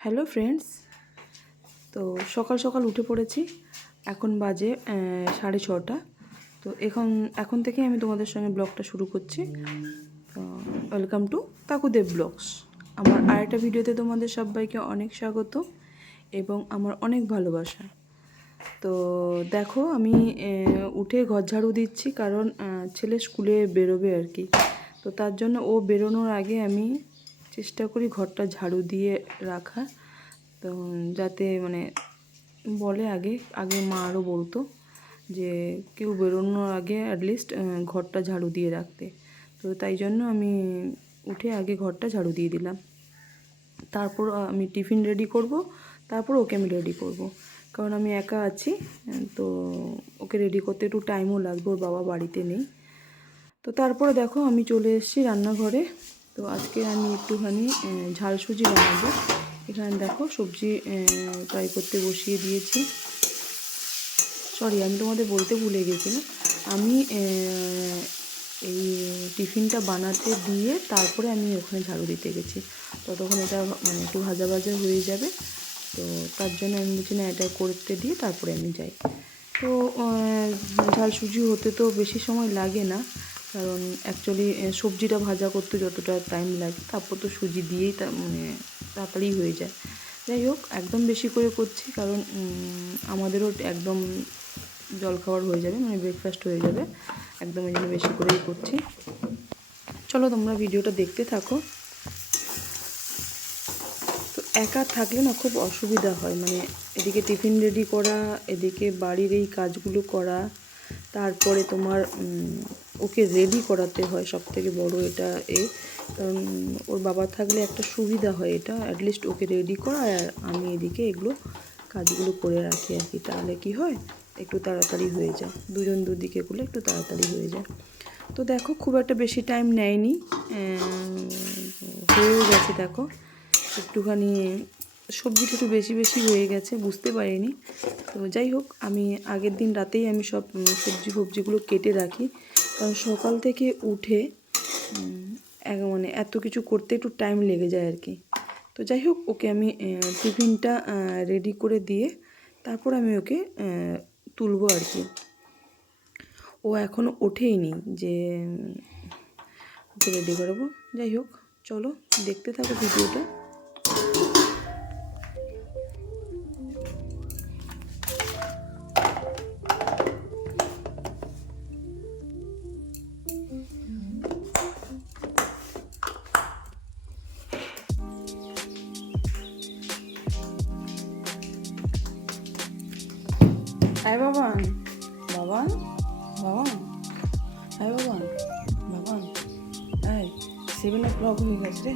Hello friends, তো সকাল সকাল উঠে পড়েছি। এখন বাজে 6:30। তো এখন থেকেই আমি তোমাদের সঙ্গে ব্লগটা শুরু করছি। তো ওয়েলকাম টু কাকুদেব ব্লগস। আমার আরেকটা ভিডিওতে তোমাদের সবাইকে অনেক স্বাগত এবং আমার অনেক ভালোবাসা। তো দেখো, আমি উঠে ঘর ঝাড়ু দিচ্ছি, কারণ ছেলে স্কুলে বেরোবে আর কি। তো তার জন্য ও বেরোনোর আগে আমি চেষ্টা করি ঘরটা ঝাড়ু দিয়ে রাখা। তো যাতে বলে আগে আগে মা আরও বলতো যে কেউ বেরোনোর আগে অ্যাটলিস্ট ঘরটা ঝাড়ু দিয়ে রাখতে। তো তাই জন্য আমি উঠে আগে ঘরটা ঝাড়ু দিয়ে দিলাম। তারপর আমি টিফিন রেডি করব, তারপর ওকে আমি রেডি করব, কারণ আমি একা আছি। তো ওকে রেডি করতে একটু টাইমও লাগবে, ওর বাবা বাড়িতে নেই। তো তারপরে দেখো, আমি চলে এসেছি রান্নাঘরে। তো আজকে আমি একটুখানি ঝাল সুজি বানাবো। এখানে দেখো সবজি ফ্রাই করতে বসিয়ে দিয়েছি। সরি, আমি তোমাদের বলতে ভুলে গেছিলাম, আমি এই টিফিনটা বানাতে দিয়ে তারপরে আমি ওখানে ঝাড়ু দিতে গেছি। ততক্ষণ এটা একটু ভাজা ভাজা হয়ে যাবে। তো তার জন্য আমি বলছি না, এটা করতে দিয়ে তারপরে আমি যাই। তো ঝাল সুজি হতে তো বেশি সময় লাগে না, কারণ অ্যাকচুয়ালি সবজিটা ভাজা করতে যতটা টাইম লাগে, তারপর তো সুজি দিয়েই তাড়াতাড়ি হয়ে যায়। যাই হোক, একদম বেশি করে করছি, কারণ আমাদেরও একদম জলখাবার হয়ে যাবে, ব্রেকফাস্ট হয়ে যাবে একদম, এই জন্য বেশি করেই করছি। চলো তোমরা ভিডিওটা দেখতে থাকো। তো একা থাকলে না খুব অসুবিধা হয়, এদিকে টিফিন রেডি করা, এদিকে বাড়ির এই কাজগুলো করা, তারপরে তোমার ওকে রেডি করাতে হয়। সবথেকে বড় এটা কারণ ওর বাবা থাকলে একটা সুবিধা হয়, এটা অ্যাটলিস্ট ওকে রেডি করা, আর আমি এদিকে এগুলো কাজগুলো করে রাখি আর কি। তাহলে কি হয়, একটু তাড়াতাড়ি হয়ে যায়, দুজন দুদিকে করলে একটু তাড়াতাড়ি হয়ে যায়। তো দেখো, খুব একটা বেশি টাইম নেয়নি, হয়েও গেছে। দেখো একটুখানি সবজিটা একটু বেশি বেশি হয়ে গেছে, বুঝতে পারিনি। তো যাই হোক, আমি আগের দিন রাতেই আমি সব সবজিগুলো কেটে রাখি, কারণ সকাল থেকে উঠে এত কিছু করতে একটু টাইম লেগে যায় আর কি। তো যাই হোক, ওকে আমি টিফিনটা রেডি করে দিয়ে তারপর আমি ওকে তুলবো আর কি। ও এখনও ওঠেইনি যে ওকে রেডি করাবো। যাই হোক, চলো দেখতে থাকো ভিডিওটা। আয় বাবান, বাবান, বাবান, আয় বাবান, বাবান, আয় 7 o'clock হয়ে গেছে রে।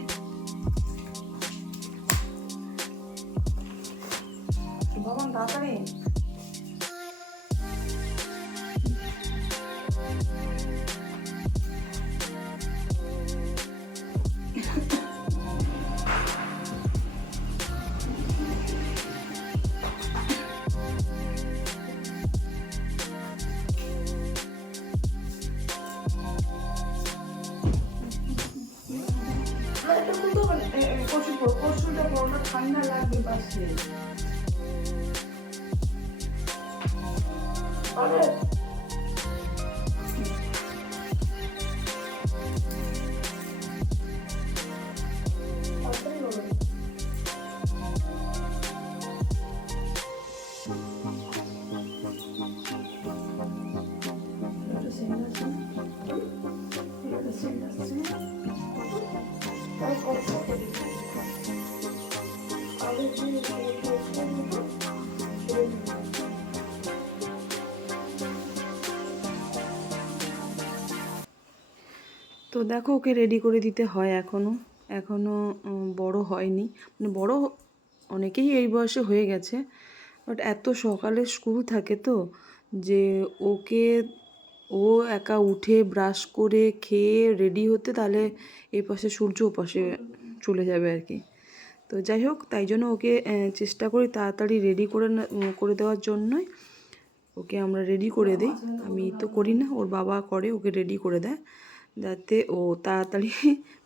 বাবান তাড়াতাড়ি। কচুটা বড়টা ঠান্ডা লাগবে পাশে। তো দেখো, ওকে রেডি করে দিতে হয় এখনও বড় হয়নি, বড় অনেকেই এই বয়সে হয়ে গেছে, বাট এত সকালে স্কুল থাকে তো, যে ও একা উঠে ব্রাশ করে খেয়ে রেডি হতে, তাহলে এই পাশে সূর্য ও পাশে চলে যাবে আর কি। তো যাই হোক, তাই জন্য ওকে চেষ্টা করি তাড়াতাড়ি রেডি করে দেওয়ার জন্যই ওকে আমরা রেডি করে দিই। আমি তো করি না, ওর বাবা করে, ওকে রেডি করে দেয়। যাতে ও তাড়াতাড়ি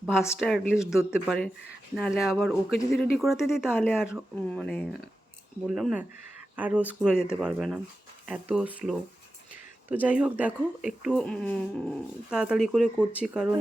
বাসটা অ্যাটলিস্ট ধরতে পারে। নাহলে আবার ওকে যদি রেডি করাতে দিই তাহলে আর মানে বললাম না, আর ও স্কুলে যেতে পারবে না, এত স্লো। তো যাই হোক, দেখো একটু তাড়াতাড়ি করে করছি কারণ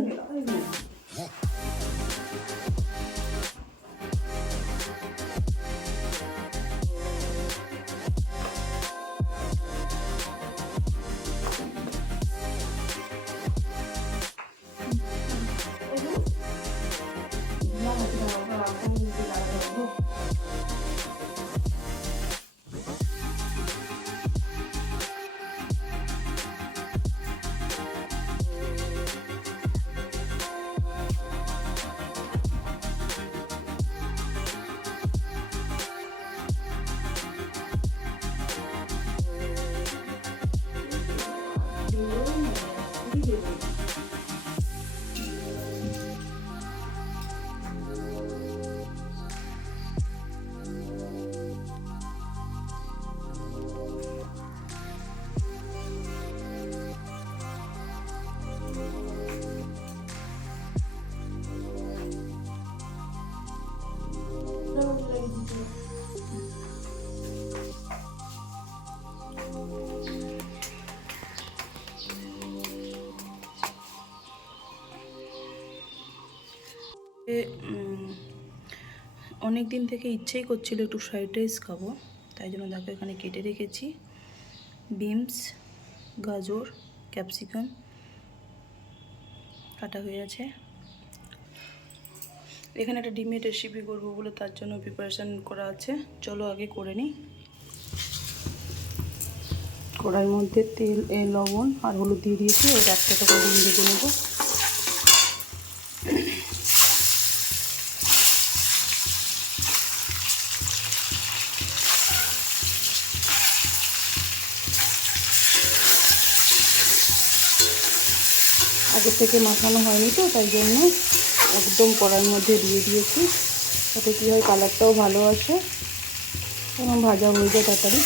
অনেক দিন থেকে ইচ্ছেই করছিল একটু ফ্রাইড রাইস খাবো, তাই জন্য দেখো এখানে কেটে রেখেছি বিনস, গাজর, ক্যাপসিকাম কাটা হয়ে আছে। এখানে একটা ডিমের রেসিপি করবো বলে তার জন্য প্রিপারেশান করা আছে, চলো আগে করে নিই। কড়াইয়ের মধ্যে তেল, লবণ আর হলুদ দিয়ে দিয়েছি, ওই একটা করে ডিম ভেজে নেবো। আগে থেকে মাখানো হয়নি তো, তাই জন্য একদম কড়াইয়ের মধ্যে দিয়ে দিয়েছি। তাতে কী হয়, কালারটাও ভালো আছে এবং ভাজা হয়ে যায় তাড়াতাড়ি।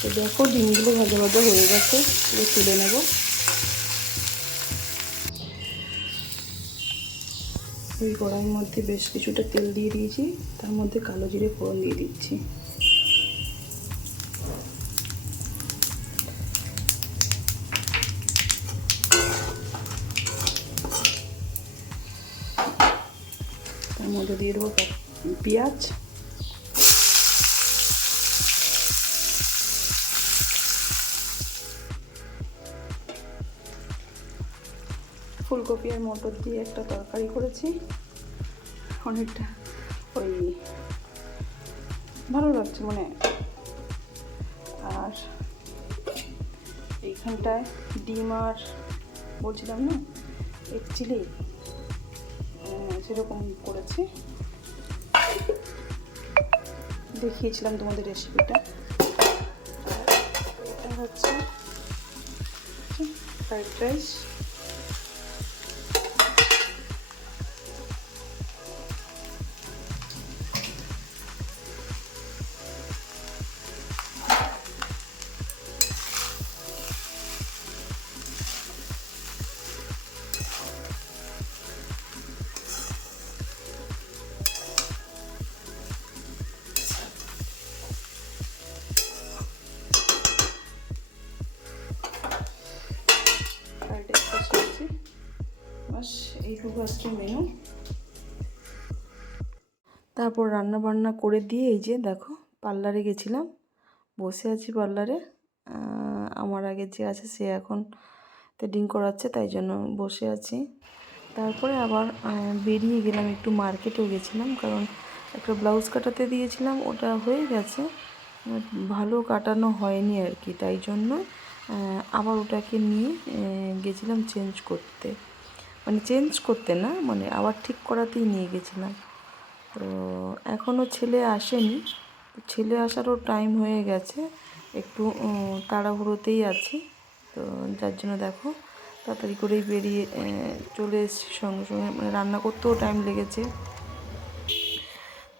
তো দেখো ডিমগুলো ভাজা ভাজা হয়ে গেছে, পুরো তুলে নেব। ওই কড়াইয়ের মধ্যে বেশ কিছুটা তেল দিয়ে দিয়েছি, তার মধ্যে কালো জিরে ফোড়ন দিয়ে দিচ্ছি। তার মধ্যে দিয়ে দেবো পেঁয়াজ, ফুলকপি আর মটর দিয়ে একটা তরকারি করেছি, অনেকটা ওই ভালো লাগছে মানে। আর এইখানটায় ডিম আর বলছিলাম না এগ চিলি, সেরকম করেছি, দেখিয়েছিলাম তোমাদের রেসিপিটা। এটা হচ্ছে ফ্রাইড রাইস। এইটুকু আজকে মেনু। তারপর রান্না বান্না করে দিয়ে এই যে দেখো পার্লারে গেছিলাম, বসে আছি পার্লারে। আমার আগে যে আছে সে এখন থ্রেডিং করাচ্ছে, তাই জন্য বসে আছি। তারপরে আবার বেরিয়ে গেলাম, একটু মার্কেটেও গেছিলাম, কারণ একটা ব্লাউজ কাটাতে দিয়েছিলাম, ওটা হয়ে গেছে, ভালো কাটানো হয়নি আর কি, তাই জন্য আবার ওটাকে নিয়ে গেছিলাম চেঞ্জ করতে, মানে চেঞ্জ করতে না, মানে আবার ঠিক করাতেই নিয়ে গেছিলাম। তো এখনও ছেলে আসেনি, ছেলে আসারও টাইম হয়ে গেছে, একটু তাড়াহুড়োতেই আছি। তো যার জন্য দেখো তাড়াতাড়ি করেই বেরিয়ে চলে এসেছি, সঙ্গে সঙ্গে মানে রান্না করতেও টাইম লেগেছে,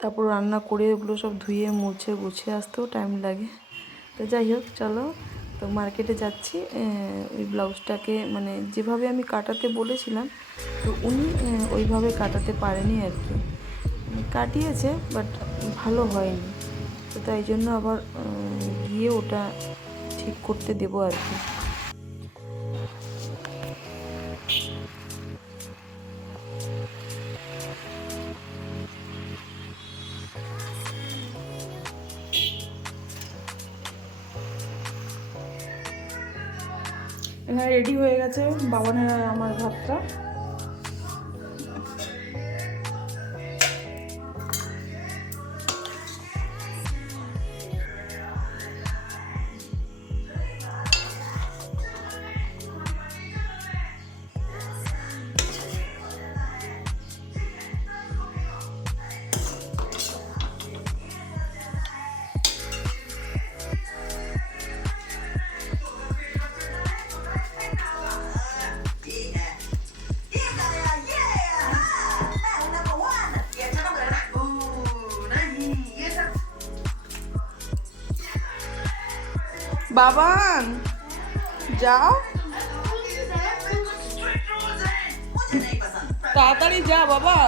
তারপর রান্না করে ওগুলো সব ধুয়ে মুছে গুছিয়ে আসতেও টাইম লাগে। তো যাই হোক চলো, তো মার্কেটে যাচ্ছি ওই ব্লাউজটাকে মানে যেভাবে আমি কাটাতে বলেছিলাম, তো উনি ওইভাবে কাটাতে পারেনি আর কি, কাটিয়েছে বাট ভালো হয়নি। তো তাই জন্য আবার গিয়ে ওটা ঠিক করতে দেবো আর কি। এখানে রেডি হয়ে গেছে বাবানের আর আমার ভাতটা। বাবান যাও, তাড়াতাড়ি যা বাবা।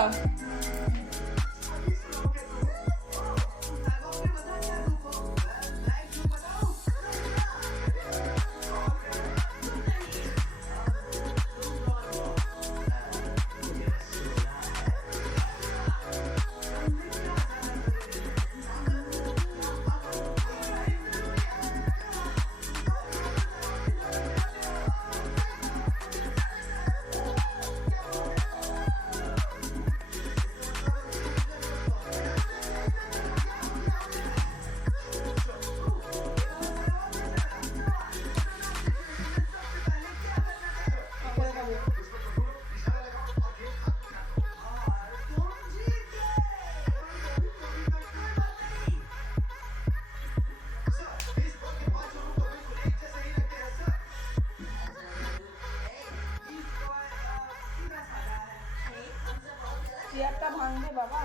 চেয়ারটা ভাঙবে বাবা।